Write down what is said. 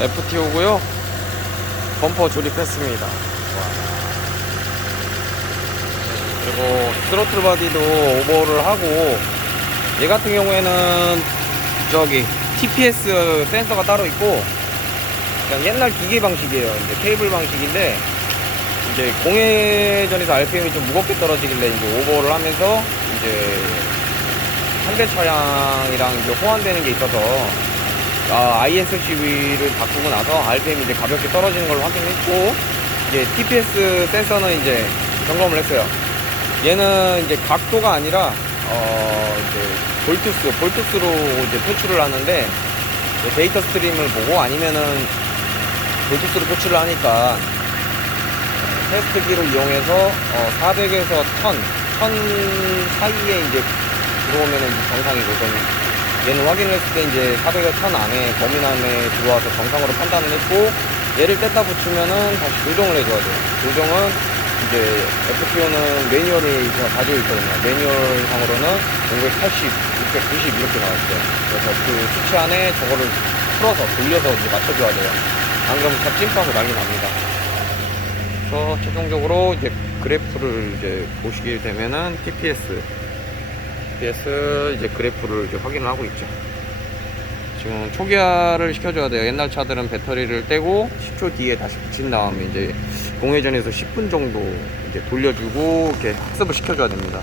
FTO고요. 범퍼 조립했습니다. 그리고 스로틀 바디도 오버를 하고 얘 같은 경우에는 저기 TPS 센서가 따로 있고 그냥 옛날 기계 방식이에요. 이제 케이블 방식인데 이제 공회전에서 RPM이 좀 무겁게 떨어지길래 이제 오버를 하면서 이제 현대 차량이랑 이제 호환되는 게 있어서 아, ISCV를 바꾸고 나서 RPM이 이제 가볍게 떨어지는 걸 확인했고 이제 TPS 센서는 이제 점검을 했어요. 얘는 이제 각도가 아니라 어 이제 볼투스 볼투스로 이제 표출을 하는데 데이터 스트림을 보고 아니면은 볼투스로 표출을 하니까 테스트기를 이용해서 어 400에서 1000, 1000 사이에 이제 들어오면은 좀 얘는 확인을 했을 때 이제 400에서 1000 안에 범위 안에 들어와서 정상으로 판단을 했고 얘를 뗐다 붙이면은 다시 조정을 해줘야 돼요. 조정은 이제 FPO는 매뉴얼을 제가 가지고 있거든요. 매뉴얼 상으로는 580, 690 이렇게 나왔어요. 그래서 그 수치 안에 저거를 풀어서 돌려서 이제 맞춰줘야 돼요. 안 그러면 차 찜하고 난리 납니다. 그래서 최종적으로 이제 그래프를 이제 보시게 되면은 TPS, TPS 이제 그래프를 이제 확인을 하고 있죠. 지금 초기화를 시켜줘야 돼요. 옛날 차들은 배터리를 떼고 10초 뒤에 다시 붙인 다음에 이제 공회전에서 10분 정도 이제 돌려주고 이렇게 학습을 시켜줘야 됩니다.